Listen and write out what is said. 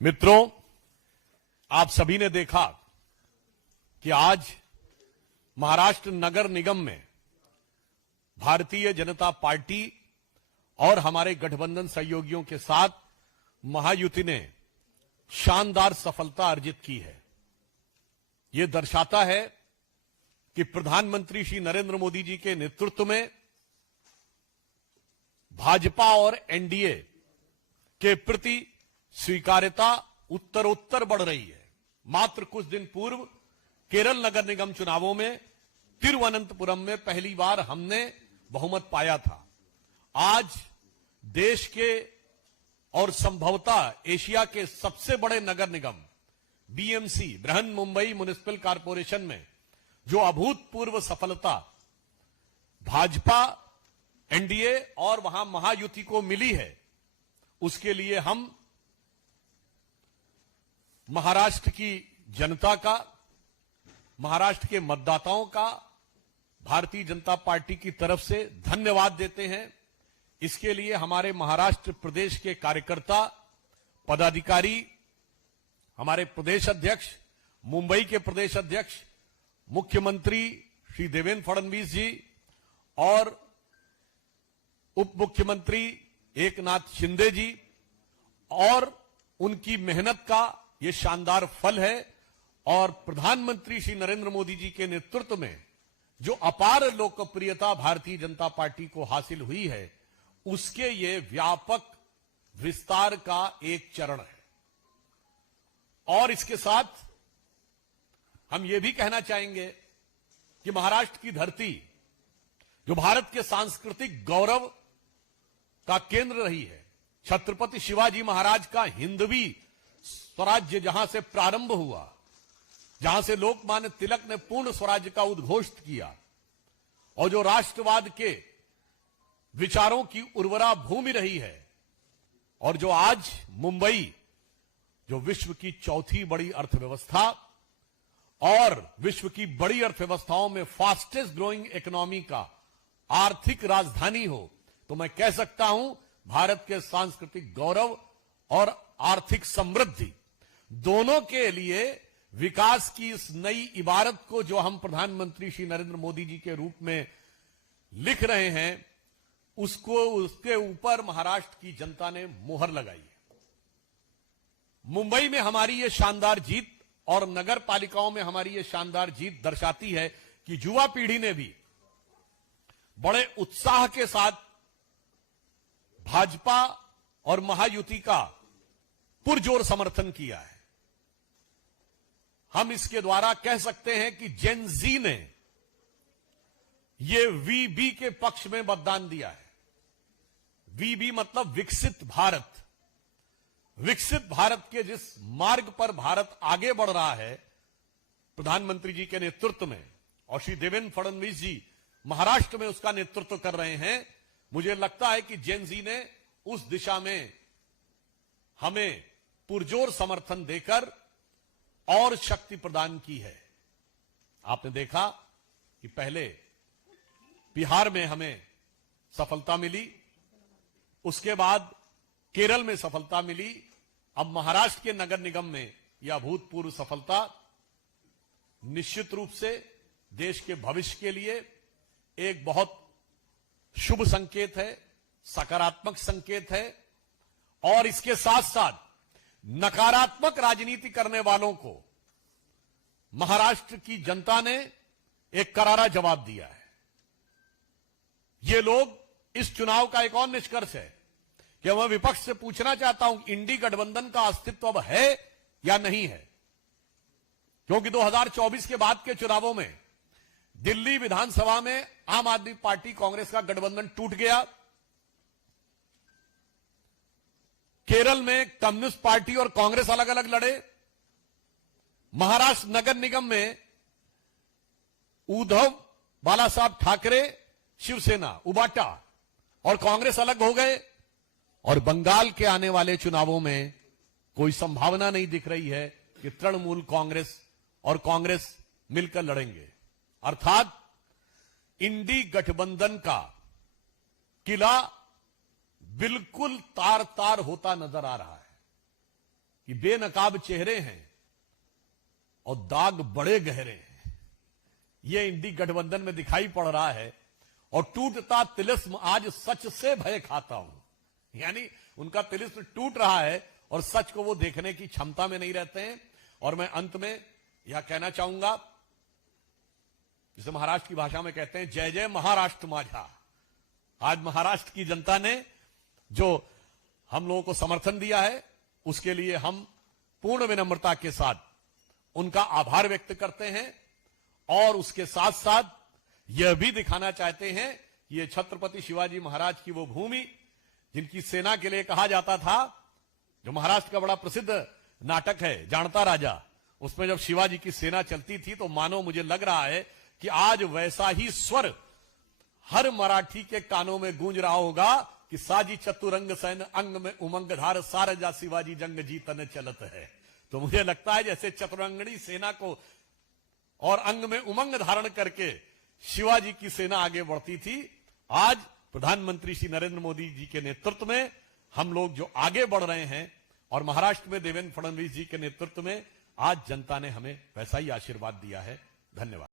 मित्रों, आप सभी ने देखा कि आज महाराष्ट्र नगर निगम में भारतीय जनता पार्टी और हमारे गठबंधन सहयोगियों के साथ महायुति ने शानदार सफलता अर्जित की है। यह दर्शाता है कि प्रधानमंत्री श्री नरेंद्र मोदी जी के नेतृत्व में भाजपा और एनडीए के प्रति स्वीकार्यता उत्तरोत्तर बढ़ रही है। मात्र कुछ दिन पूर्व केरल नगर निगम चुनावों में तिरुवनंतपुरम में पहली बार हमने बहुमत पाया था। आज देश के और संभवतः एशिया के सबसे बड़े नगर निगम BMC Brihan Mumbai municipal corporation में जो अभूतपूर्व सफलता भाजपा, एनडीए और वहां महायुति को मिली है, उसके लिए हम महाराष्ट्र की जनता का, महाराष्ट्र के मतदाताओं का भारतीय जनता पार्टी की तरफ से धन्यवाद देते हैं। इसके लिए हमारे महाराष्ट्र प्रदेश के कार्यकर्ता, पदाधिकारी, हमारे प्रदेश अध्यक्ष, मुंबई के प्रदेश अध्यक्ष, मुख्यमंत्री श्री देवेंद्र फडणवीस जी और उप मुख्यमंत्री एकनाथ शिंदे जी और उनकी मेहनत का यह शानदार फल है। और प्रधानमंत्री श्री नरेंद्र मोदी जी के नेतृत्व में जो अपार लोकप्रियता भारतीय जनता पार्टी को हासिल हुई है, उसके ये व्यापक विस्तार का एक चरण है। और इसके साथ हम ये भी कहना चाहेंगे कि महाराष्ट्र की धरती, जो भारत के सांस्कृतिक गौरव का केंद्र रही है, छत्रपति शिवाजी महाराज का हिंदवी स्वराज्य जहां से प्रारंभ हुआ, जहां से लोकमान्य तिलक ने पूर्ण स्वराज्य का उद्घोष किया और जो राष्ट्रवाद के विचारों की उर्वरा भूमि रही है, और जो आज मुंबई, जो विश्व की चौथी बड़ी अर्थव्यवस्था और विश्व की बड़ी अर्थव्यवस्थाओं में फास्टेस्ट ग्रोइंग इकोनॉमी का आर्थिक राजधानी हो, तो मैं कह सकता हूं भारत के सांस्कृतिक गौरव और आर्थिक समृद्धि दोनों के लिए विकास की इस नई इबारत को जो हम प्रधानमंत्री श्री नरेंद्र मोदी जी के रूप में लिख रहे हैं, उसके ऊपर महाराष्ट्र की जनता ने मोहर लगाई है। मुंबई में हमारी यह शानदार जीत और नगर पालिकाओं में हमारी यह शानदार जीत दर्शाती है कि युवा पीढ़ी ने भी बड़े उत्साह के साथ भाजपा और महायुति का पुरजोर समर्थन किया है। हम इसके द्वारा कह सकते हैं कि जेन जी ने ये वीबी के पक्ष में मतदान दिया है। वीबी मतलब विकसित भारत। विकसित भारत के जिस मार्ग पर भारत आगे बढ़ रहा है प्रधानमंत्री जी के नेतृत्व में, और श्री देवेंद्र फडणवीस जी महाराष्ट्र में उसका नेतृत्व कर रहे हैं, मुझे लगता है कि जेन जी ने उस दिशा में हमें पुरजोर समर्थन देकर और शक्ति प्रदान की है। आपने देखा कि पहले बिहार में हमें सफलता मिली, उसके बाद केरल में सफलता मिली, अब महाराष्ट्र के नगर निगम में यह अभूतपूर्व सफलता निश्चित रूप से देश के भविष्य के लिए एक बहुत शुभ संकेत है, सकारात्मक संकेत है। और इसके साथ साथ नकारात्मक राजनीति करने वालों को महाराष्ट्र की जनता ने एक करारा जवाब दिया है। ये लोग, इस चुनाव का एक और निष्कर्ष है कि मैं विपक्ष से पूछना चाहता हूं, इंडी गठबंधन का अस्तित्व अब है या नहीं है, क्योंकि 2024 के बाद के चुनावों में दिल्ली विधानसभा में आम आदमी पार्टी कांग्रेस का गठबंधन टूट गया, केरल में कम्युनिस्ट पार्टी और कांग्रेस अलग अलग लड़े, महाराष्ट्र नगर निगम में उद्धव बाला साहब ठाकरे, शिवसेना, उबाटा और कांग्रेस अलग हो गए, और बंगाल के आने वाले चुनावों में कोई संभावना नहीं दिख रही है कि तृणमूल कांग्रेस और कांग्रेस मिलकर लड़ेंगे। अर्थात इंडी गठबंधन का किला बिल्कुल तार तार होता नजर आ रहा है। कि बेनकाब चेहरे हैं और दाग बड़े गहरे हैं। ये इंडी गठबंधन में दिखाई पड़ रहा है। और टूटता तिलिस्म आज सच से भय खाता हूं, यानी उनका तिलिस्म टूट रहा है और सच को वो देखने की क्षमता में नहीं रहते हैं। और मैं अंत में यह कहना चाहूंगा, जिसे महाराष्ट्र की भाषा में कहते हैं, जय जय महाराष्ट्र माझा। आज महाराष्ट्र की जनता ने जो हम लोगों को समर्थन दिया है, उसके लिए हम पूर्ण विनम्रता के साथ उनका आभार व्यक्त करते हैं। और उसके साथ साथ यह भी दिखाना चाहते हैं, ये छत्रपति शिवाजी महाराज की वो भूमि जिनकी सेना के लिए कहा जाता था, जो महाराष्ट्र का बड़ा प्रसिद्ध नाटक है जानता राजा, उसमें जब शिवाजी की सेना चलती थी तो मानो मुझे लग रहा है कि आज वैसा ही स्वर हर मराठी के कानों में गूंज रहा होगा कि साजी चतुरंग सैन अंग में उमंग धार सारजा शिवाजी जंग जीतन चलत है। तो मुझे लगता है जैसे चतुरंगणी सेना को और अंग में उमंग धारण करके शिवाजी की सेना आगे बढ़ती थी, आज प्रधानमंत्री श्री नरेंद्र मोदी जी के नेतृत्व में हम लोग जो आगे बढ़ रहे हैं और महाराष्ट्र में देवेंद्र फडणवीस जी के नेतृत्व में आज जनता ने हमें वैसा ही आशीर्वाद दिया है। धन्यवाद।